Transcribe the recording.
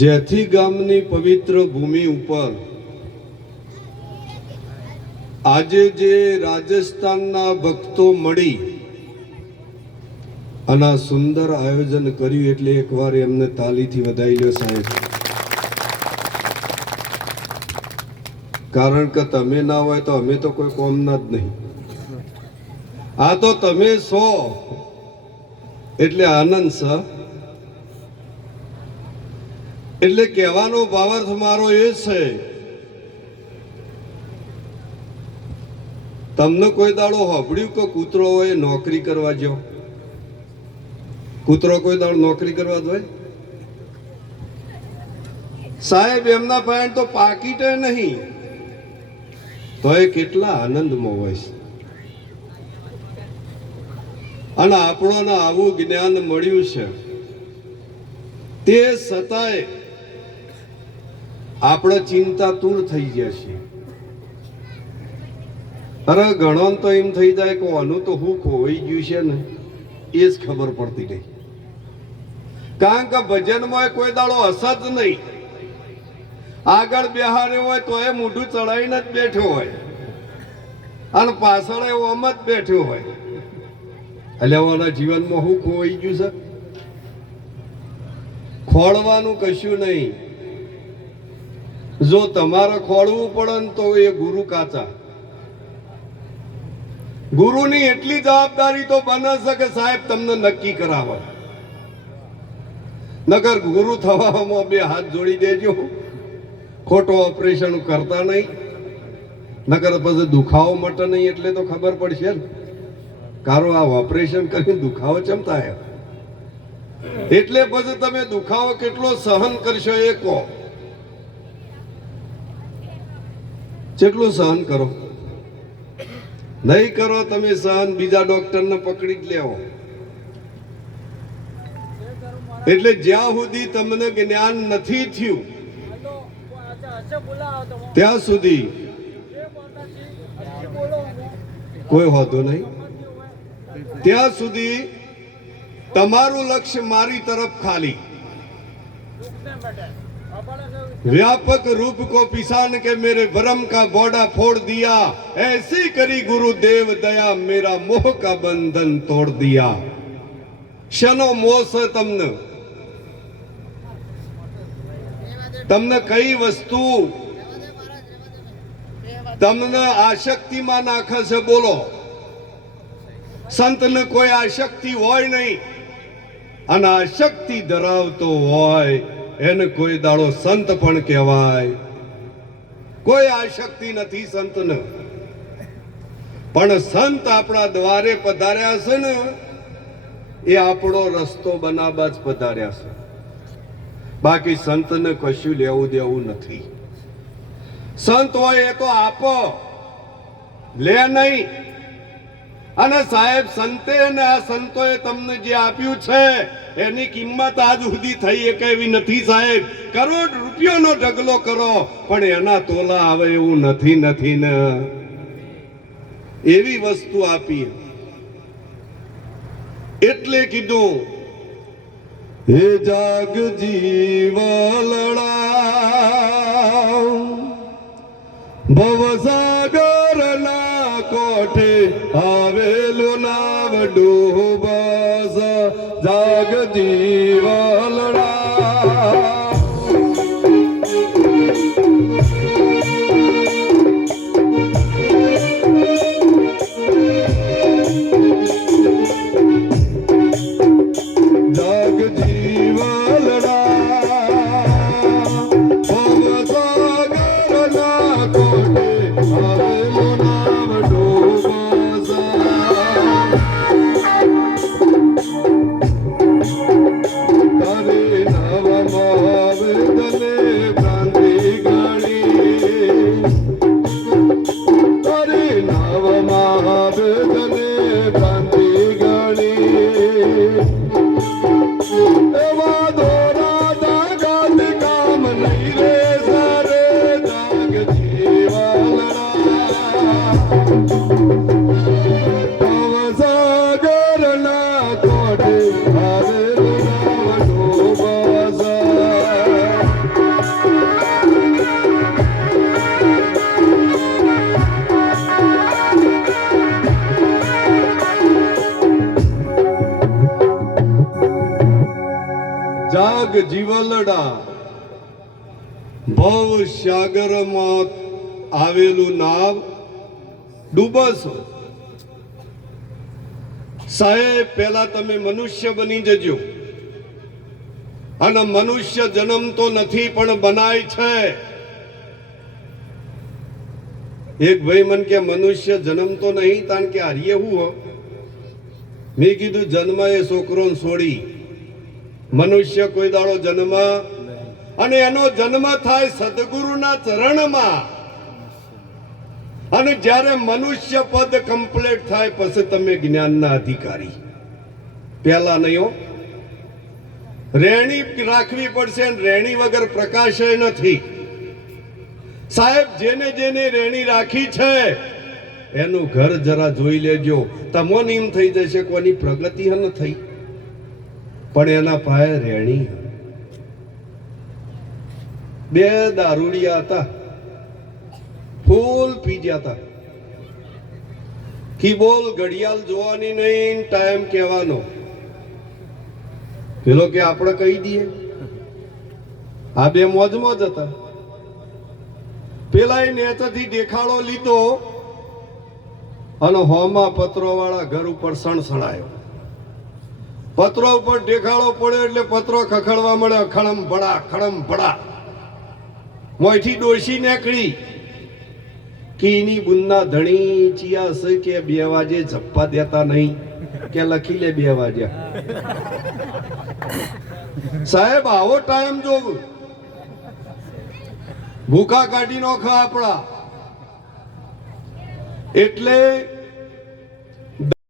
જેથી ગામની પવિત્ર ભૂમિ ઉપર આજે જે રાજસ્થાનના ભક્તો મળી અને સુંદર આયોજન કર્યું એટલે એકવાર એમને તાલીથી વધાવી લો સાહેબ, કારણ કે તમે ના હોય તો અમે તો કોઈ કોમના જ નહીં. આ તો તમે છો એટલે આનંદ છે. એટલે કહેવાનો ભાવાર્થ મારો એ છે, તમને કોઈ દાડો સાંભળ્યું કે કૂતરો હોય નોકરી કરવા જાઓ? કૂતરો કોઈ દાડો નોકરી કરવા જ હોય સાહેબ? એમના પાસે તો પાકીટે નહીં, તો એ કેટલા આનંદમાં હોય છે. અને આપણોને આવું જ્ઞાન મળ્યું છે તે છતાંય આપણે ચિંતાતુર થઈ ગયા છીએ. અરે ઘણો તો એમ થઈ જાય કે આનું તો હું ખોવાઈ ગયું છે ને એ જ ખબર પડતી નહીં. કારણ કે ભજનમાં કોઈ દાડો હશે જ નહીં. આગળ બેહાડ્યો હોય તો એ મોઢું ચડાવીને જ બેઠો હોય અને પાછળ એવો આમ જ બેઠો હોય. એટલે આના જીવનમાં શું ખોવાઈ ગયું છે? ખોળવાનું કશું નહીં. જો તમારે ખોળવું પડે ને તો એ ગુરુ કાચા. ગુરુની એટલી જવાબદારી તો બને છે કે સાહેબ તમને નક્કી કરાવે. નગર ગુરુ થવામાં બે હાથ જોડી દેજો, ખોટો ઓપરેશન કરતા નહીં. નગર પછી દુખાવો મટે નહીં એટલે તો ખબર પડશે ને કારો આ ઓપરેશન કરીને દુખાવો ચમ થાય. એટલે પછી તમે દુખાવો કેટલો સહન કરશો એ કહો. કેટલું સહન કરો? નહીં કરો તમે સહન, બીજા ડોક્ટરને પકડી જ લેવો. એટલે જ્યાં સુધી તમને જ્ઞાન નથી થયું ત્યાં સુધી કોઈ હોતો નહીં. ત્યાં સુધી તમારું લક્ષ્ય મારી તરફ ખાલી. व्यापक रूप को पिसान के मेरे भरम का बॉडा फोड़ दिया, ऐसी करी गुरुदेव दया मेरा मोह का बंधन तोड़ दिया. शनो मोह से તમને કઈ વસ્તુ તમને આશક્તિમાં નાખે છે? બોલો. સંતને કોઈ આશક્તિ હોય નહીં, અને આશક્તિ ધરાવતો હોય એને કોઈ દાડો સંત પણ કહેવાય. કોઈ આશક્તિ નથી સંતને, પણ સંત આપણા દ્વારે પધાર્યા છે ને એ આપણો રસ્તો બનાવવા જ પધાર્યા છે. બાકી સંતને કશું લેવું દેવું નથી. સંત હોય એ તો આપો, લે નહીં. અને સાહેબ સંતે અને આ સંતોએ તમને જે આપ્યું છે એની કિંમત આજ સુધી થઈ એક એવી નથી સાહેબ. કરોડ રૂપિયાનો ઢગલો કરો પણ એના તોલા આવે એવું નથી ને એવી વસ્તુ આપી. એટલે કીધું, હે જાગ જીવલડા ભવસાગર ના કોઠે આવેલું નાવ ડૂબસ. જાગ જીવલડા Hare જાગ જીવલડા ભવ સાગરમાં આવેલું નાવ ડૂબશો. સાહેબ, પહેલા તમે મનુષ્ય બની જજો. અને મનુષ્ય જન્મ તો નથી પણ બનાય છે. એક ભાઈ મન કે મનુષ્ય જન્મ તો નહીં, કારણ કે હારીએ હું હો. મેં કીધું જન્મ એ છોકરો છોડી, મનુષ્ય કોઈ દાડો જન્મ, અને એનો જન્મ થાય સદગુરુના ચરણમાં. અને જ્યારે મનુષ્ય પદ કમ્પ્લીટ થાય પછી તમે જ્ઞાનના અધિકારી. પહેલા નહીં હો. રેણી રાખવી પડશે, રેણી વગર પ્રકાશે નથી. સાહેબ, જેને જેને રેણી રાખી છે એનું ઘર જરા જોઈ લેજો. તમોને એમ થઈ જશે કોની પ્રગતિ ન થઈ, પણ એના પાસે રેણી. બે દારૂડિયા હતા, ફૂલ પી ગયા હતા. કી બોલ ઘડિયાળ જોવાની નહીં, ટાઈમ કહેવાનો. પેલો કે આપણે કહી દઈએ. આ બે મોજમાં જ હતા. પેલા નેચરથી દેખાડો લીધો અને હોમાં પત્રો વાળા ઘર ઉપર સણસણાયો. પત્રો ઉપર દેખાડો પડ્યો એટલે પત્રો ખખડવા મળ્યો. ખડમ ભડા ખડમ ભડા. મોયથી ડોશી નીકળી કીની બુંદના ધણી ચિયા છે કે 2 વાગે ઝપ્પા દેતા નહીં, કે લખી લે 2 વાગ્યા. સાહેબ, આવો ટાઈમ જોવું. ભૂખા કાઢી નોખા આપણા. એટલે